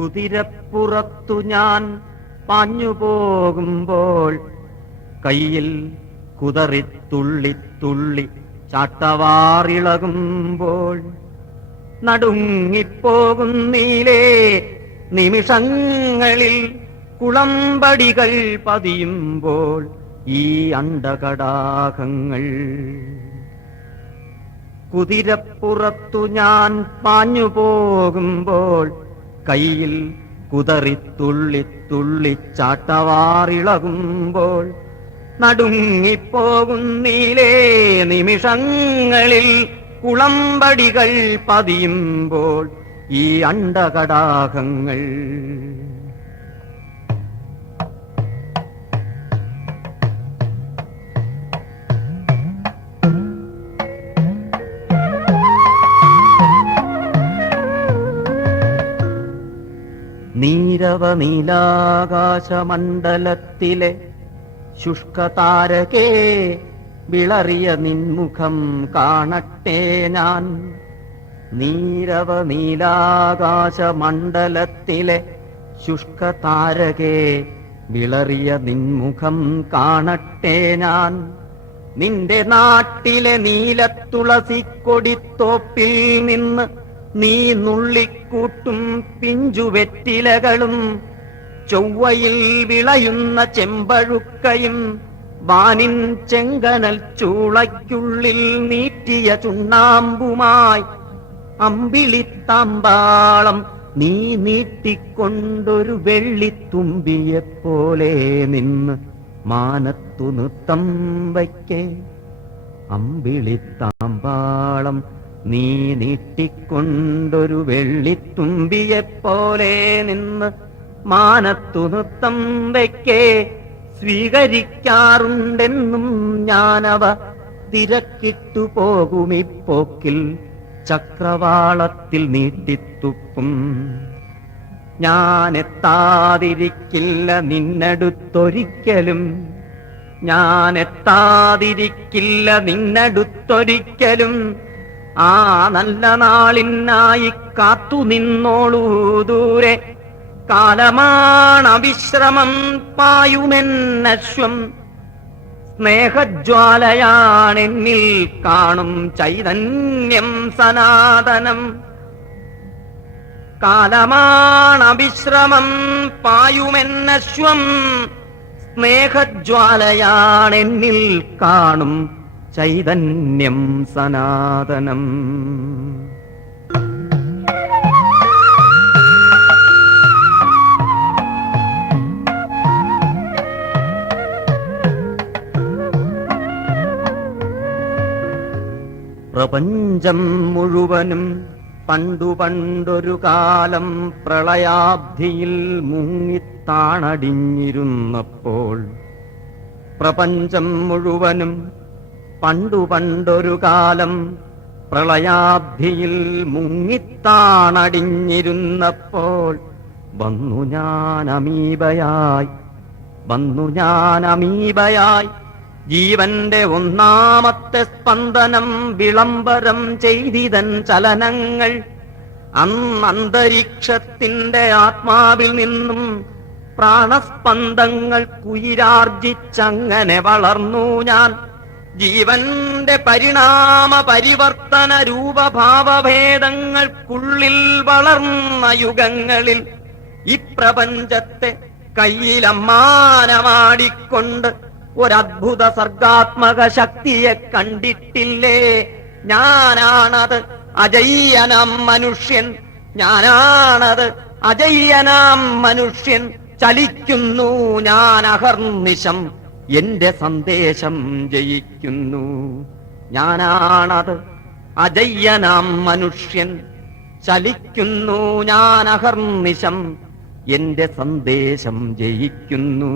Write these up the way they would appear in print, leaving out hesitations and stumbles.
കുതിരപ്പുറത്തു ഞാൻ പാഞ്ഞു പോകുമ്പോൾ കയ്യിൽ കുതറി തുള്ളി തുള്ളി ചാട്ടവാറിളകുമ്പോൾ നടുങ്ങിപ്പോകുന്നീലേ നിമിഷങ്ങളിൽ കുളമ്പടികൾ പതിയുമ്പോൾ ഈ അണ്ടകടാകങ്ങൾ. കുതിരപ്പുറത്തു ഞാൻ പാഞ്ഞു പോകുമ്പോൾ കയ്യിൽ കുതറി തുള്ളി തുള്ളി ചാട്ടവാറിളകുമ്പോൾ നടുങ്ങിപ്പോകുന്നീലേ നിമിഷങ്ങളിൽ കുളമ്പടികൾ പതിയുമ്പോൾ ഈ അണ്ടകടാകങ്ങൾ. നീരവ നീലാകാശമണ്ഡലത്തിലെ ശുഷ്കതാരകേ വിളറിയ നിൻമുഖം കാണട്ടെ ഞാൻ. നീരവ നീലാകാശമണ്ഡലത്തിലെ ശുഷ്കതാരകേ വിളറിയ നിൻമുഖം കാണട്ടെ ഞാൻ. നിന്റെ നാട്ടിലെ നീലത്തുളസിക്കൊടിത്തോപ്പിൽ നിന്ന് നീ നുള്ളിക്കൂട്ടും പിഞ്ചുവെറ്റിലകളും ചൊവ്വയിൽ വിളയുന്ന ചെമ്പഴുക്കയും വാനിൻ ചെങ്കനൽ ചൂളയ്ക്കുള്ളിൽ നീറ്റിയ ചുണ്ണാമ്പുമായി അമ്പിളിത്താമ്പാളം നീ നീട്ടിക്കൊണ്ടൊരു വെള്ളിത്തുമ്പിയെപ്പോലെ നിന്ന് മാനത്തു നൃത്തം വയ്ക്കേ. അമ്പിളിത്താമ്പാളം നീ നീട്ടിക്കൊണ്ടൊരു വെള്ളിത്തുമ്പിയെപ്പോലെ നിന്ന് മാനത്തു നൃത്തം വയ്ക്കേ. സ്വീകരിക്കാറുണ്ടെന്നും ഞാനവ തിരക്കിട്ടു പോകുമിപ്പോക്കിൽ ചക്രവാളത്തിൽ നീട്ടിത്തുപ്പും. ഞാനെത്താതിരിക്കില്ല നിന്നടുത്തൊരിക്കലും, ഞാനെത്താതിരിക്കില്ല നിന്നടുത്തൊരിക്കലും. ആ നല്ല നാളിനായി കാത്തു നിന്നോളൂ ദൂരെ. കാലമാണവിശ്രമം പായുമെന്നശ്വം, സ്നേഹജ്വാലയാണെന്നിൽ കാണും ചൈതന്യം സനാതനം. കാലമാണവിശ്രമം പായുമെന്നശ്വം, സ്നേഹജ്വാലയാണെന്നിൽ കാണും ചൈതന്യം സനാതനം. പ്രപഞ്ചം മുഴുവനും പണ്ടൊരു കാലം പ്രളയാബ്ധിയിൽ മുങ്ങിത്താണടിഞ്ഞിരുന്നപ്പോൾ, പ്രപഞ്ചം മുഴുവനും പണ്ടൊരു കാലം പ്രളയാബ്ധിയിൽ മുങ്ങിത്താണടിഞ്ഞിരുന്നപ്പോൾ വന്നു ഞാൻ അമീബയായി ജീവന്റെ ഒന്നാമത്തെ സ്പന്ദനം വിളംബരം ചെയ്തിതൻ ചലനങ്ങൾ. അന്തരീക്ഷത്തിന്റെ ആത്മാവിൽ നിന്നും പ്രാണസ്പന്ദങ്ങൾ കുയിരാർജിച്ചങ്ങനെ വളർന്നു ഞാൻ. ജീവന്റെ പരിണാമ പരിവർത്തന രൂപഭാവഭേദങ്ങൾക്കുള്ളിൽ വളർന്ന യുഗങ്ങളിൽ ഇപ്രപഞ്ചത്തെ കയ്യിലമ്മാനമാടിക്കൊണ്ട് ഒരദ്ഭുത സർഗാത്മക ശക്തിയെ കണ്ടിട്ടില്ലേ? ഞാനാണത് അജയ്യനാം മനുഷ്യൻ, ഞാനാണത് അജയ്യനാം മനുഷ്യൻ. ചലിക്കുന്നു ഞാൻ അഹർനിശം, എന്റെ സന്ദേശം ജയിക്കുന്നു. ഞാനാണത് അജയ്യനാം മനുഷ്യൻ, ചലിക്കുന്നു ഞാൻ അഹർനിശം, എന്റെ സന്ദേശം ജയിക്കുന്നു.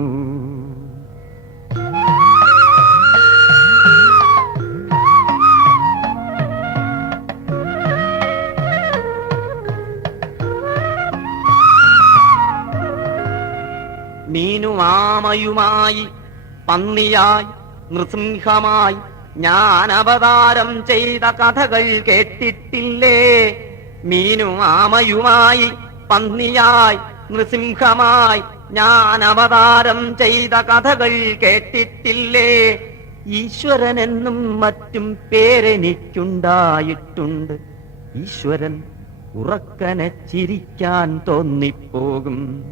മീനും ആമയുമായി പന്നിയായി നൃസിംഹമായി ഞാൻ അവതാരം ചെയ്ത കഥകൾ കേട്ടിട്ടില്ലേ? മീനും ആമയുമായി പന്നിയായി നൃസിംഹമായി ഞാൻ അവതാരം ചെയ്ത കഥകൾ കേട്ടിട്ടില്ലേ? ഈശ്വരനെന്നും മറ്റും പേരെനിക്കുണ്ടായിട്ടുണ്ട്. ഈശ്വരൻ ഉറക്കനെ ചിരിക്കാൻ തോന്നിപ്പോകും.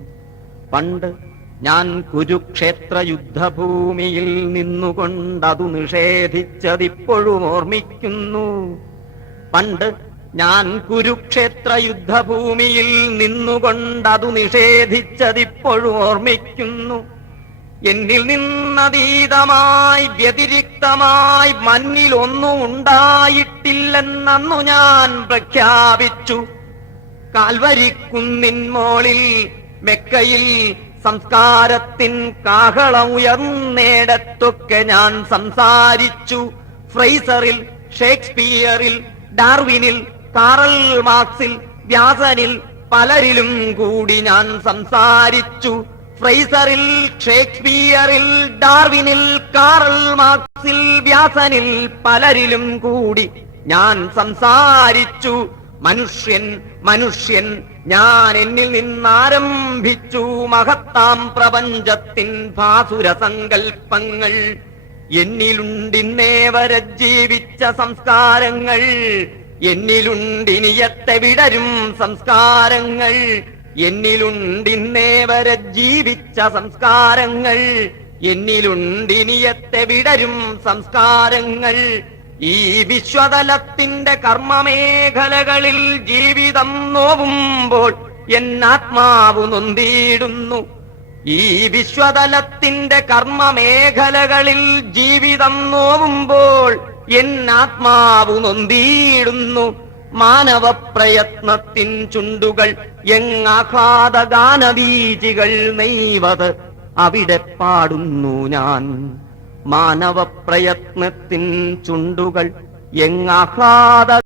പണ്ട് ഞാൻ കുരുക്ഷേത്ര യുദ്ധഭൂമിയിൽ നിന്നുകൊണ്ടതു നിഷേധിച്ചതിപ്പോഴും ഓർമ്മിക്കുന്നു. പണ്ട് ഞാൻ കുരുക്ഷേത്ര യുദ്ധഭൂമിയിൽ നിന്നുകൊണ്ടതു നിഷേധിച്ചതിപ്പോഴും ഓർമ്മിക്കുന്നു. എന്നിൽ നിന്നതീതമായി വ്യതിരിക്തമായി മന്നിലൊന്നും ഉണ്ടായിട്ടില്ലെന്നു ഞാൻ പ്രഖ്യാപിച്ചു. കാൽവരിക്കുന്നിൻ മോളിൽ മെക്കയിൽ സംസ്കാരത്തിൻ കാഹളം ഉയർന്നേടത്തൊക്കെ ഞാൻ സംസാരിച്ചു. ഫ്രൈസറിൽ, ഷേക്സ്പിയറിൽ, ഡാർവിനിൽ, കാറൽ മാർക്സിൽ, വ്യാസനിൽ പലരിലും കൂടി ഞാൻ സംസാരിച്ചു. ഫ്രൈസറിൽ, ഷേക്സ്പിയറിൽ, ഡാർവിനിൽ, കാറൽ മാർക്സിൽ, വ്യാസനിൽ പലരിലും കൂടി ഞാൻ സംസാരിച്ചു. മനുഷ്യൻ മനുഷ്യൻ ഞാൻ എന്നിൽ നിന്നാരംഭിച്ചു മഹത്താം പ്രപഞ്ചത്തിൻ ഭാസുര സങ്കൽപ്പങ്ങൾ. എന്നിലുണ്ടിന്നേവരെ ജീവിച്ച സംസ്കാരങ്ങൾ, എന്നിലുണ്ടിനിയത്തെ വിടരും സംസ്കാരങ്ങൾ, എന്നിലുണ്ടിന്നേവരെ ജീവിച്ച സംസ്കാരങ്ങൾ, എന്നിലുണ്ടിനിയത്തെ വിടരും സംസ്കാരങ്ങൾ. ഈ വിശ്വതലത്തിന്റെ കർമ്മമേഖലകളിൽ ജീവിതം നോവുമ്പോൾ എന്നാത്മാവു നൊന്തിടുന്നു. ഈ വിശ്വതലത്തിന്റെ കർമ്മമേഖലകളിൽ ജീവിതം നോവുമ്പോൾ എന്നാത്മാവു നൊന്തിടുന്നു. മാനവ പ്രയത്നത്തിൻ ചുണ്ടുകൾ എങ്ങാഹ്ലാദ ഗാനബീജികൾ നെയ്വത് അവിടെ പാടുന്നു ഞാൻ. മാനവ പ്രയത്നത്തിൻ ചുണ്ടുകൾ എങ്ങാഹ്ലാദ